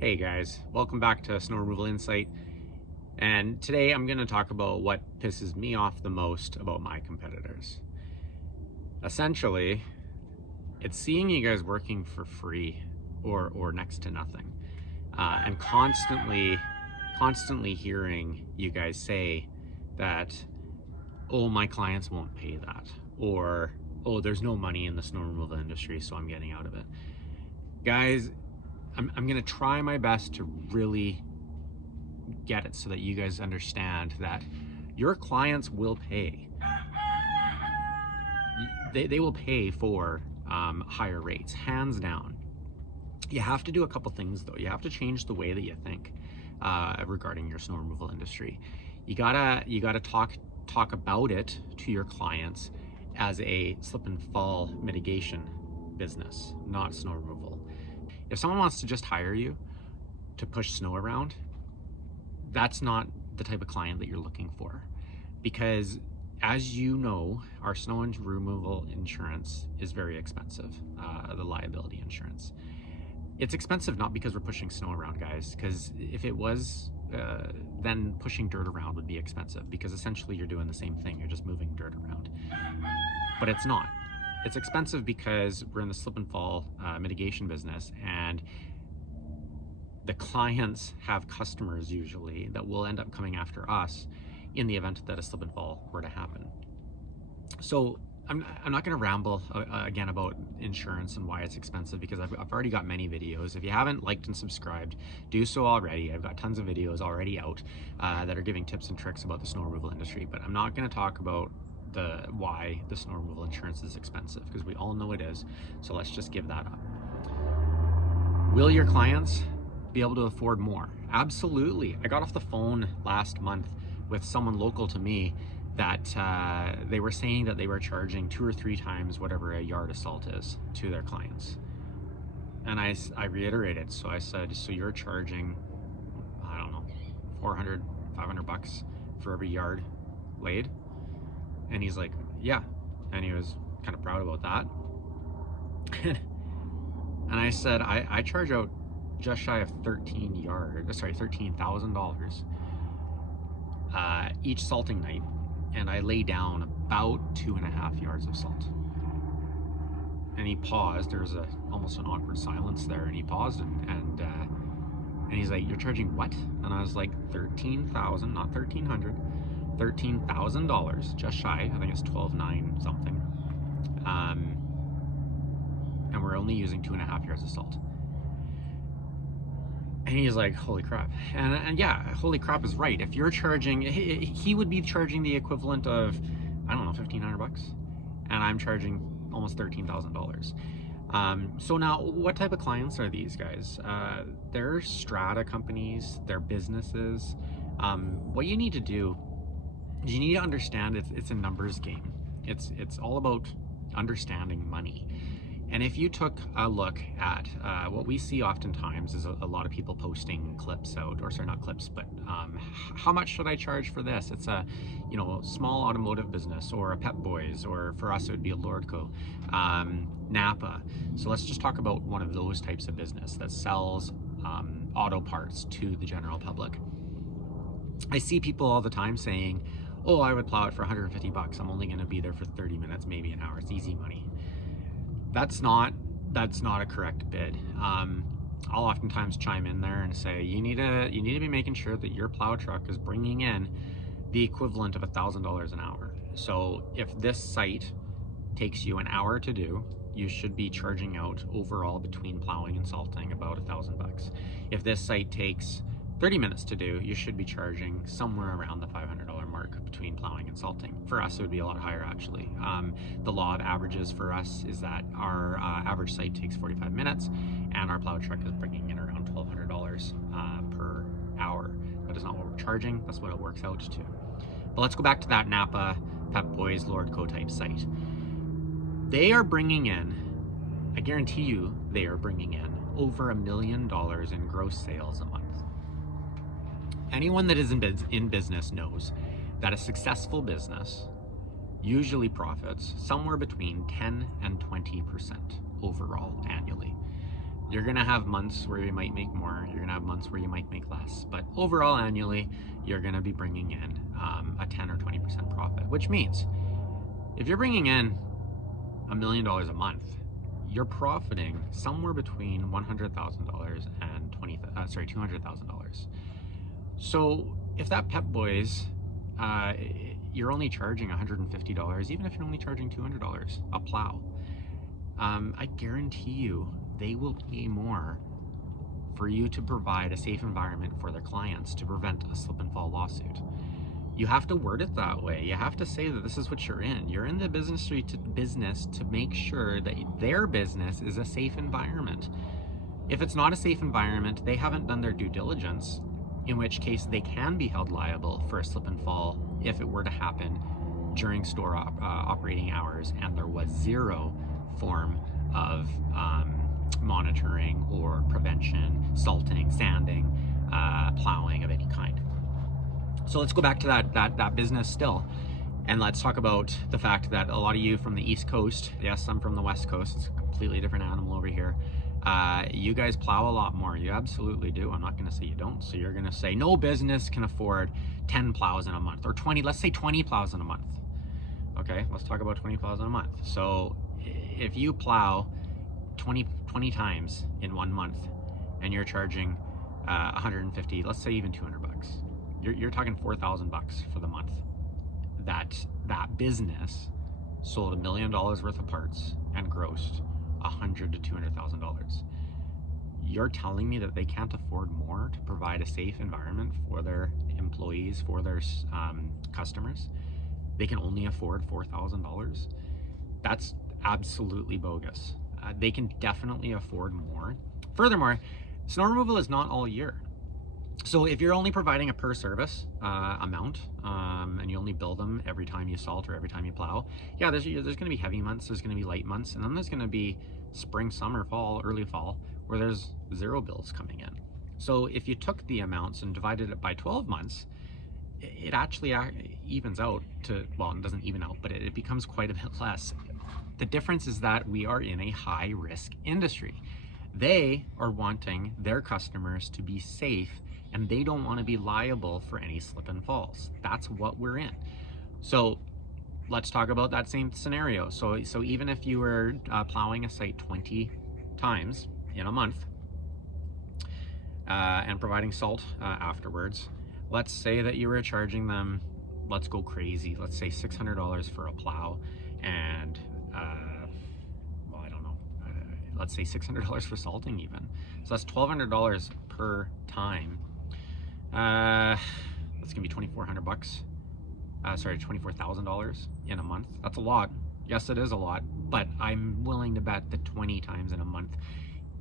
Hey guys, welcome back to Snow Removal Insight. And today I'm going to talk about what pisses me off the most about my competitors. Essentially, it's seeing you guys working for free or next to nothing, and constantly hearing you guys say that, oh, my clients won't pay that, or oh, there's no money in the snow removal industry, so I'm getting out of it. Guys, I'm gonna try my best to really get it so that you guys understand that your clients will pay. They will pay for higher rates, hands down. You have to do a couple things though. You have to change the way that you think regarding your snow removal industry. You gotta talk about it to your clients as a slip and fall mitigation business, not snow removal. If someone wants to just hire you to push snow around, that's not the type of client that you're looking for. Because as you know, our snow and removal insurance is very expensive, the liability insurance. It's expensive not because we're pushing snow around, guys, because if it was, then pushing dirt around would be expensive, because essentially you're doing the same thing, you're just moving dirt around. But it's not. It's expensive because we're in the slip and fall mitigation business, and the clients have customers usually that will end up coming after us in the event that a slip and fall were to happen. So I'm not going to ramble again about insurance and why it's expensive, because I've already got many videos. If you haven't liked and subscribed, do so already. I've got tons of videos already out that are giving tips and tricks about the snow removal industry, but I'm not going to talk about why the snow removal insurance is expensive, because we all know it is. So let's just give that up. Will your clients be able to afford more? Absolutely. I got off the phone last month with someone local to me that they were saying that they were charging 2 or 3 times whatever a yard of salt is to their clients. And I reiterated, so I said, so you're charging, I don't know, 400, 500 bucks for every yard laid? And he's like, yeah. And he was kind of proud about that. And I said, I charge out just shy of $13,000 each salting night, and I lay down about 2.5 yards of salt. And he paused. There was almost an awkward silence there, and he paused and he's like, "You're charging what?" And I was like, $13,000, not $1,300, $13,000, just shy. I think it's 12,900 something. And we're only using 2.5 yards of salt. And he's like, holy crap. And yeah, holy crap is right. If you're charging, he would be charging the equivalent of, I don't know, 1,500 bucks. And I'm charging almost $13,000. So now, what type of clients are these guys? They're strata companies, they're businesses. What you need to do, you need to understand it's a numbers game. It's all about understanding money. And if you took a look at what we see oftentimes is a lot of people posting clips out, or sorry, not clips, but how much should I charge for this? It's a, small automotive business, or a Pep Boys, or for us it would be a Lordco, Napa. So let's just talk about one of those types of business that sells auto parts to the general public. I see people all the time saying, oh, I would plow it for 150 bucks. I'm only going to be there for 30 minutes, maybe an hour. It's easy money. That's not a correct bid. I'll oftentimes chime in there and say, you need to be making sure that your plow truck is bringing in the equivalent of $1,000 an hour. So if this site takes you an hour to do, you should be charging out overall between plowing and salting about $1,000. If this site takes 30 minutes to do, you should be charging somewhere around the $500 mark between plowing and salting. For us, it would be a lot higher, actually. The law of averages for us is that our average site takes 45 minutes, and our plow truck is bringing in around $1,200 per hour. That is not what we're charging. That's what it works out to. But let's go back to that Napa, Pep Boys, Lordco type site. They are bringing in, I guarantee you, they are bringing in over $1 million in gross sales a month. Anyone that is in business knows that a successful business usually profits somewhere between 10 and 20% overall annually. You're gonna have months where you might make more, you're gonna have months where you might make less, but overall annually, you're gonna be bringing in a 10 or 20% profit, which means if you're bringing in $1 million a month, you're profiting somewhere between $100,000 and $200,000. So if that Pep Boys, you're only charging $150, even if you're only charging $200 a plow, I guarantee you they will pay more for you to provide a safe environment for their clients to prevent a slip and fall lawsuit. You have to word it that way. You have to say that this is what you're in. You're in the business to make sure that their business is a safe environment. If it's not a safe environment, they haven't done their due diligence, in which case they can be held liable for a slip and fall if it were to happen during store operating hours and there was zero form of monitoring or prevention, salting, sanding, plowing of any kind. So let's go back to that business still, and let's talk about the fact that a lot of you from the East Coast, yes, I'm from the West Coast, it's a completely different animal over here. You guys plow a lot more. You absolutely do. I'm not going to say you don't. So you're going to say no business can afford 10 plows in a month, or 20, let's say 20 plows in a month. Okay, let's talk about 20 plows in a month. So if you plow 20 times in 1 month and you're charging 150, let's say even $200, you're talking $4,000 for the month. That business sold $1 million worth of parts and grossed $100,000 to $200,000. You're telling me that they can't afford more to provide a safe environment for their employees, for their customers? They can only afford $4,000? That's absolutely bogus. They can definitely afford more. Furthermore, snow removal is not all year. So if you're only providing a per service amount, and you only bill them every time you salt or every time you plow, yeah, there's going to be heavy months, there's going to be light months, and then there's going to be spring, summer, fall, early fall, where there's zero bills coming in. So if you took the amounts and divided it by 12 months, it actually evens out to, well, it doesn't even out, but it becomes quite a bit less. The difference is that we are in a high risk industry. They are wanting their customers to be safe, and they don't want to be liable for any slip and falls. That's what we're in. So let's talk about that same scenario. So even if you were plowing a site 20 times in a month and providing salt afterwards, let's say that you were charging them, let's go crazy, let's say $600 for a plow, and well, I don't know, let's say $600 for salting even. So that's $1,200 per time. That's gonna be $2,400. Sorry, $24,000 in a month. That's a lot. Yes, it is a lot, but I'm willing to bet that 20 times in a month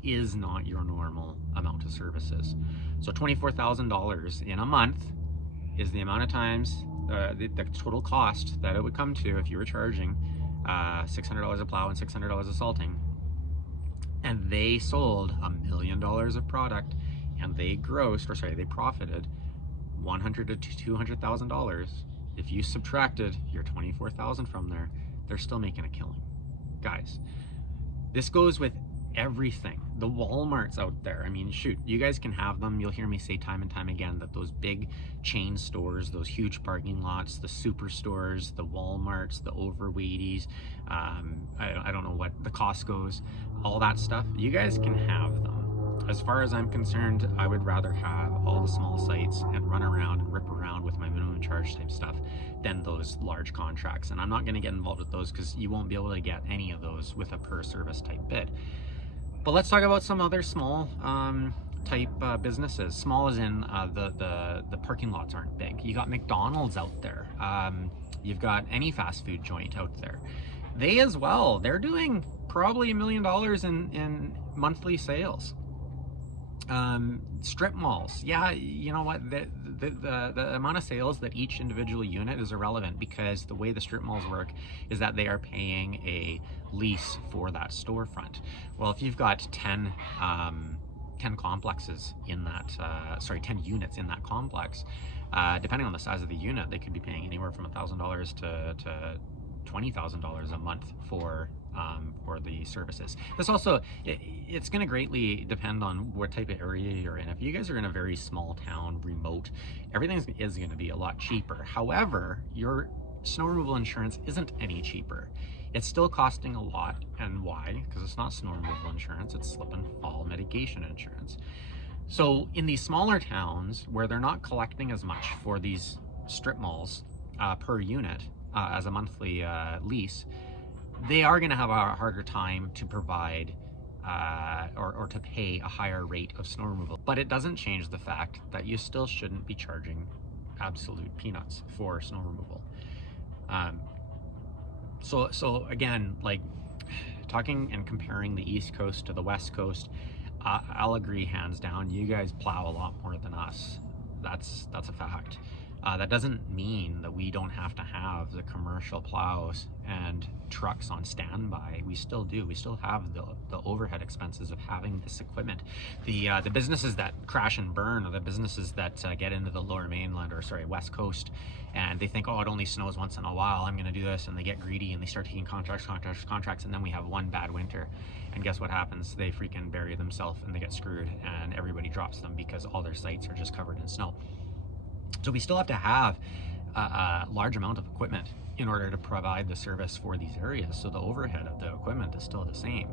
is not your normal amount of services. So $24,000 in a month is the amount of times, the total cost that it would come to if you were charging $600 a plow and $600 of salting. And they sold $1 million of product, and they grossed, or sorry, they profited $100,000 to $200,000. If you subtracted your $24,000 from there, they're still making a killing. Guys, this goes with everything. The Walmarts out there, I mean, shoot, you guys can have them. You'll hear me say time and time again that those big chain stores, those huge parking lots, the superstores, the Walmarts, the Overweighties, I don't know what, the Costcos, all that stuff, you guys can have them. As far as I'm concerned, I would rather have all the small sites and run around and rip around with my minimum charge type stuff than those large contracts. And I'm not going to get involved with those because you won't be able to get any of those with a per service type bid. But let's talk about some other small type businesses. Small as in the parking lots aren't big. You got McDonald's out there. You've got any fast food joint out there. They as well, they're doing probably $1 million in monthly sales. Strip malls, yeah, you know what, the amount of sales that each individual unit is irrelevant, because the way the strip malls work is that they are paying a lease for that storefront. Well, if you've got 10 complexes in that, 10 units in that complex, depending on the size of the unit, they could be paying anywhere from $1,000 to $20,000 a month for for the services. This also, it's going to greatly depend on what type of area you're in. If you guys are in a very small town, remote, everything is going to be a lot cheaper. However, your snow removal insurance isn't any cheaper. It's still costing a lot. And why? Because it's not snow removal insurance, it's slip and fall mitigation insurance. So in these smaller towns where they're not collecting as much for these strip malls per unit as a monthly lease, they are going to have a harder time to provide or to pay a higher rate of snow removal. But it doesn't change the fact that you still shouldn't be charging absolute peanuts for snow removal. So again, like talking and comparing the East Coast to the West Coast, I'll agree hands down, you guys plow a lot more than us. That's a fact. That doesn't mean that we don't have to have the commercial plows and trucks on standby. We still do. We still have the overhead expenses of having this equipment. The businesses that crash and burn are the businesses that get into the lower mainland, or sorry, West Coast, and they think, oh, it only snows once in a while, I'm gonna do this, and they get greedy and they start taking contracts, and then we have one bad winter. And guess what happens? They freaking bury themselves and they get screwed, and everybody drops them because all their sites are just covered in snow. So we still have to have a large amount of equipment in order to provide the service for these areas. So the overhead of the equipment is still the same.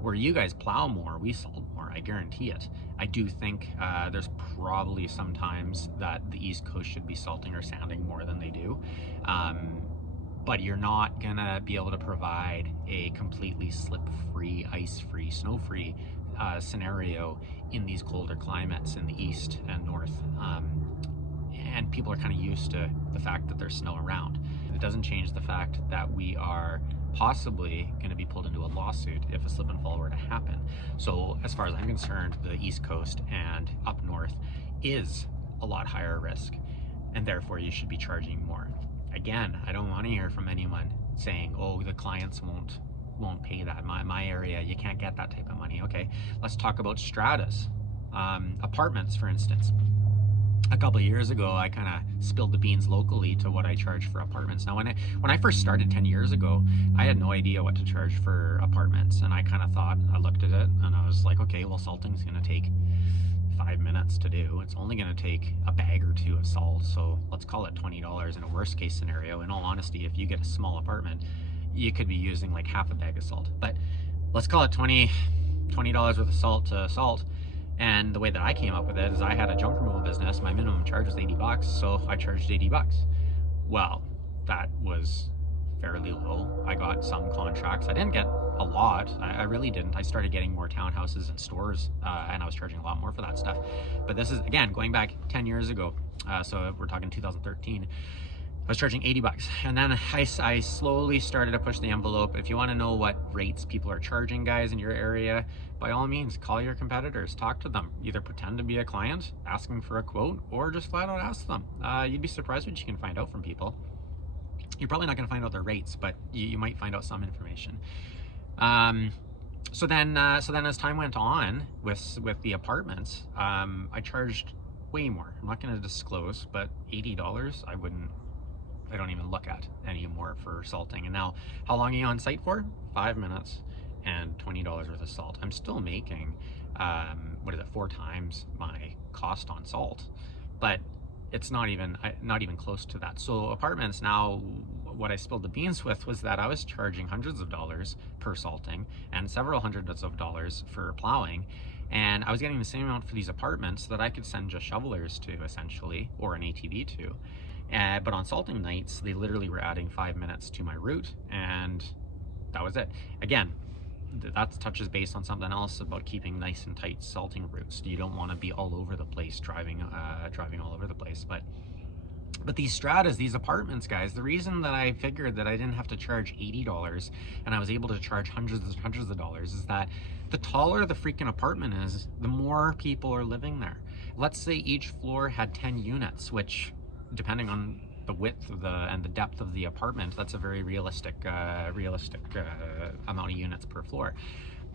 Where you guys plow more, we salt more, I guarantee it. I do think there's probably sometimes that the East Coast should be salting or sanding more than they do. But you're not gonna be able to provide a completely slip-free, ice-free, snow-free scenario in these colder climates in the East and North. And people are kind of used to the fact that there's snow around. It doesn't change the fact that we are possibly going to be pulled into a lawsuit if a slip and fall were to happen. So as far as I'm concerned, the East Coast and up north is a lot higher risk, and therefore you should be charging more. Again, I don't want to hear from anyone saying, oh, the clients won't pay that. My area, you can't get that type of money. Okay, let's talk about stratas. Apartments, for instance. A couple of years ago, I kind of spilled the beans locally to what I charge for apartments. Now, when I first started 10 years ago, I had no idea what to charge for apartments, and I kind of thought, I looked at it, and I was like, okay, well, salting's going to take 5 minutes to do. It's only going to take a bag or two of salt, so let's call it $20 in a worst case scenario. In all honesty, if you get a small apartment, you could be using like half a bag of salt, but let's call it $20 worth of salt to salt. And the way that I came up with it is I had a junk removal business. My minimum charge was $80, so I charged $80. Well, that was fairly low. I got some contracts. I didn't get a lot. I really didn't. I started getting more townhouses and stores, and I was charging a lot more for that stuff. But this is, again, going back 10 years ago. So we're talking 2013. I was charging $80, and then I slowly started to push the envelope. If you want to know what rates people are charging guys in your area, by all means, call your competitors, talk to them. Either pretend to be a client, asking for a quote, or just flat out ask them. You'd be surprised what you can find out from people. You're probably not going to find out their rates, but you might find out some information. So then as time went on with the apartments, I charged way more. I'm not going to disclose, but $80, I don't even look at anymore for salting. And now, how long are you on site for? 5 minutes and $20 worth of salt. I'm still making, 4 times my cost on salt, but it's not even close to that. So apartments now, what I spilled the beans with was that I was charging hundreds of dollars per salting and several hundreds of dollars for plowing. And I was getting the same amount for these apartments that I could send just shovelers to, essentially, or an ATV to. But on salting nights, they literally were adding 5 minutes to my route, and that was it. Again, that touches base on something else about keeping nice and tight salting routes. You don't want to be all over the place driving all over the place. But these stratas, these apartments, guys, the reason that I figured that I didn't have to charge $80 and I was able to charge hundreds of dollars is that the taller the freaking apartment is, the more people are living there. Let's say each floor had 10 units, which, depending on the width of and the depth of the apartment, that's a very realistic amount of units per floor.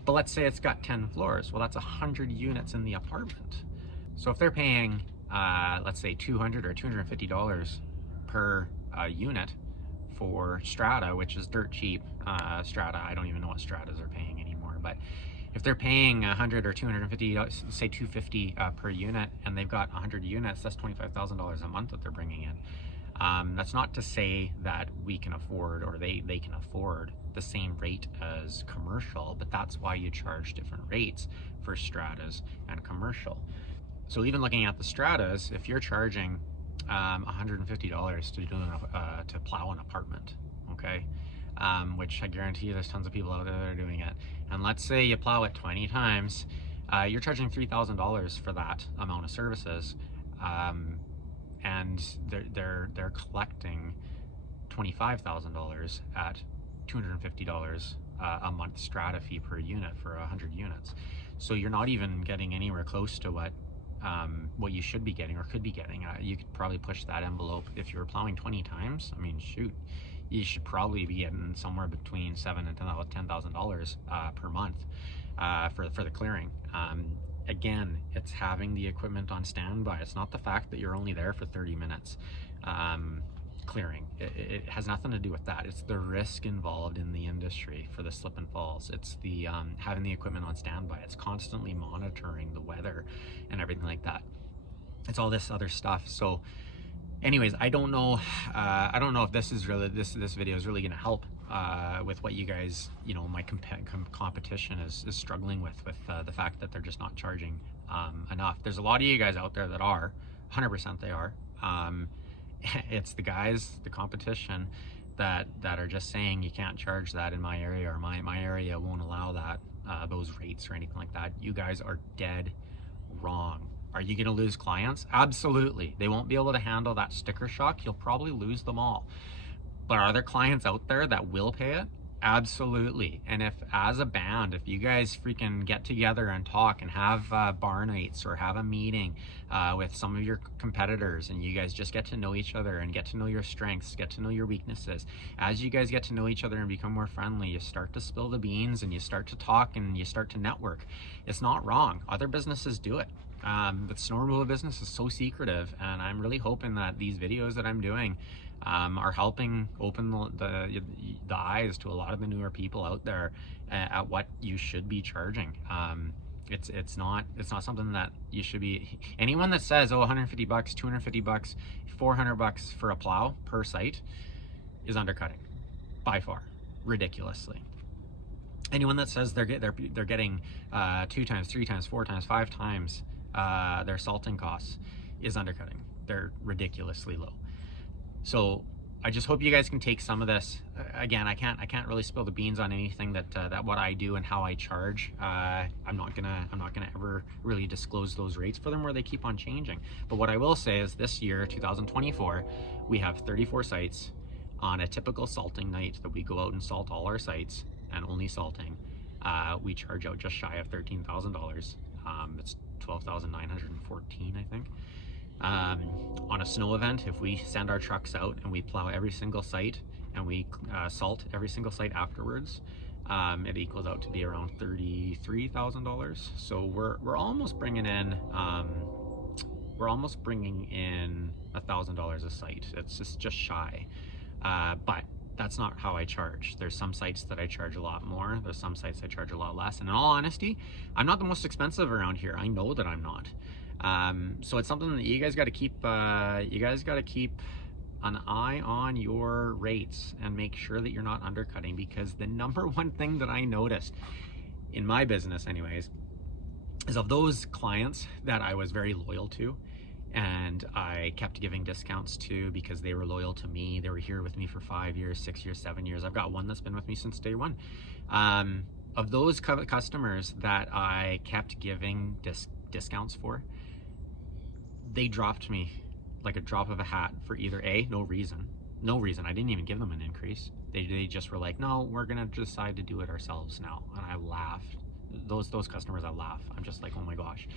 But let's say it's got 10 floors. Well, that's 100 units in the apartment. So if they're paying, let's say $200 or $250 per unit for strata, which is dirt cheap, strata. I don't even know what stratas are paying anymore, but if they're paying 100 or 250, say 250 per unit, and they've got 100 units, that's $25,000 a month that they're bringing in. That's not to say that we can afford, or they can afford the same rate as commercial, but that's why you charge different rates for stratas and commercial. So even looking at the stratas, if you're charging $150 to plow an apartment, okay, which I guarantee you there's tons of people out there that are doing it, and let's say you plow it 20 times, you're charging $3,000 for that amount of services, and they're collecting $25,000 at $250 a month strata fee per unit for 100 units. So you're not even getting anywhere close to what you should be getting or could be getting. You could probably push that envelope if you were plowing 20 times. I mean, shoot, you should probably be getting somewhere between $7,000 and $10,000 per month for the clearing. Again, it's having the equipment on standby. It's not the fact that you're only there for 30 minutes clearing. It has nothing to do with that. It's the risk involved in the industry for the slip and falls. It's the having the equipment on standby. It's constantly monitoring the weather and everything like that. It's all this other stuff. So anyways, I don't know if this is really this video is really going to help with what you guys, my competition is struggling with the fact that they're just not charging enough. There's a lot of you guys out there that are 100% they are. It's the guys, the competition, that are just saying you can't charge that in my area, or my area won't allow that those rates or anything like that. You guys are dead wrong. Are you going to lose clients? Absolutely. They won't be able to handle that sticker shock. You'll probably lose them all. But are there clients out there that will pay it? Absolutely. And if, as a band, if you guys freaking get together and talk and have bar nights or have a meeting with some of your competitors, and you guys just get to know each other and get to know your strengths, get to know your weaknesses, as you guys get to know each other and become more friendly, you start to spill the beans and you start to talk and you start to network. It's not wrong. Other businesses do it. But snowmobile business is so secretive, and I'm really hoping that these videos that I'm doing are helping open the eyes to a lot of the newer people out there at what you should be charging. It's not something that you should be. Anyone that says, oh, 150 bucks, 250 bucks, 400 bucks for a plow per site is undercutting by far, ridiculously. Anyone that says they're getting 2 times, 3 times, 4 times, 5 times their salting costs is undercutting. They're ridiculously low. So I just hope you guys can take some of this. Again, I can't really spill the beans on anything that what I do and how I charge. I'm not gonna ever really disclose those rates for them, where they keep on changing. But what I will say is, this year, 2024, we have 34 sites. On a typical salting night that we go out and salt all our sites, and only salting, we charge out just shy of $13,000. It's $12,914, I think. On a snow event, if we send our trucks out and we plow every single site and we salt every single site afterwards, it equals out to be around $33,000. So we're almost bringing in $1,000 a site. It's just shy, but that's not how I charge. There's some sites that I charge a lot more. There's some sites I charge a lot less. And in all honesty, I'm not the most expensive around here. I know that I'm not. So it's something that you guys got to keep. You guys got to keep an eye on your rates and make sure that you're not undercutting, because the number one thing that I noticed in my business, anyways, is of those clients that I was very loyal to, and I kept giving discounts to because they were loyal to me. They were here with me for 5 years, 6 years, 7 years. I've got one that's been with me since day one. Of those customers that I kept giving discounts for, they dropped me like a drop of a hat for either no reason. I didn't even give them an increase. They just were like, no, we're gonna decide to do it ourselves now. And I laughed. Those customers, I laugh. I'm just like, oh my gosh.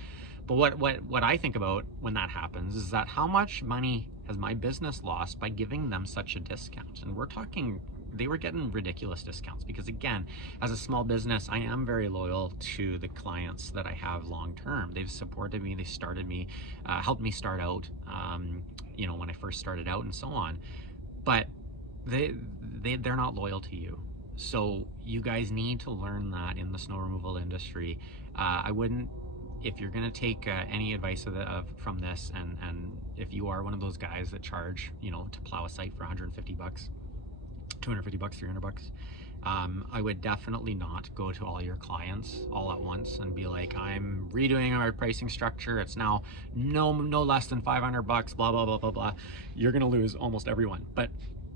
But what I think about when that happens is that how much money has my business lost by giving them such a discount? And we're talking, they were getting ridiculous discounts, because again, as a small business, I am very loyal to the clients that I have long term. They've supported me, they started me, helped me start out, when I first started out and so on. But they're not loyal to you. So you guys need to learn that in the snow removal industry. I wouldn't, if you're gonna take any advice from this, and if you are one of those guys that charge, to plow a site for 150 bucks, 250 bucks, 300 bucks, I would definitely not go to all your clients all at once and be like, I'm redoing our pricing structure. It's now no less than 500 bucks, blah, blah, blah, blah, blah. You're gonna lose almost everyone. But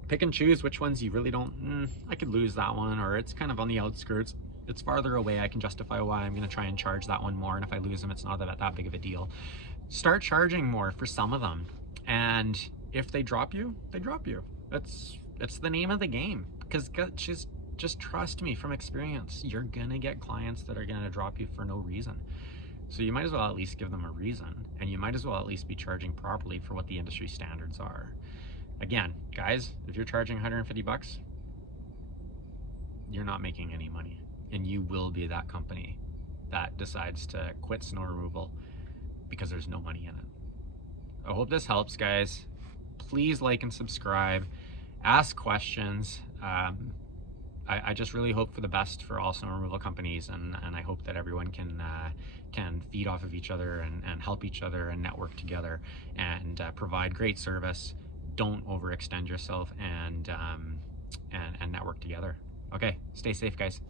pick and choose which ones you really don't, I could lose that one, or it's kind of on the outskirts. It's farther away. I can justify why I'm gonna try and charge that one more. And if I lose them, it's not that big of a deal. Start charging more for some of them. And if they drop you, they drop you. It's the name of the game, because just trust me from experience, you're gonna get clients that are gonna drop you for no reason. So you might as well at least give them a reason, and you might as well at least be charging properly for what the industry standards are. Again, guys, if you're charging 150 bucks, you're not making any money, and you will be that company that decides to quit snow removal because there's no money in it. I hope this helps, guys. Please like and subscribe, ask questions. I just really hope for the best for all snow removal companies, and I hope that everyone can feed off of each other and help each other and network together and provide great service. Don't overextend yourself, and network together. Okay, stay safe, guys.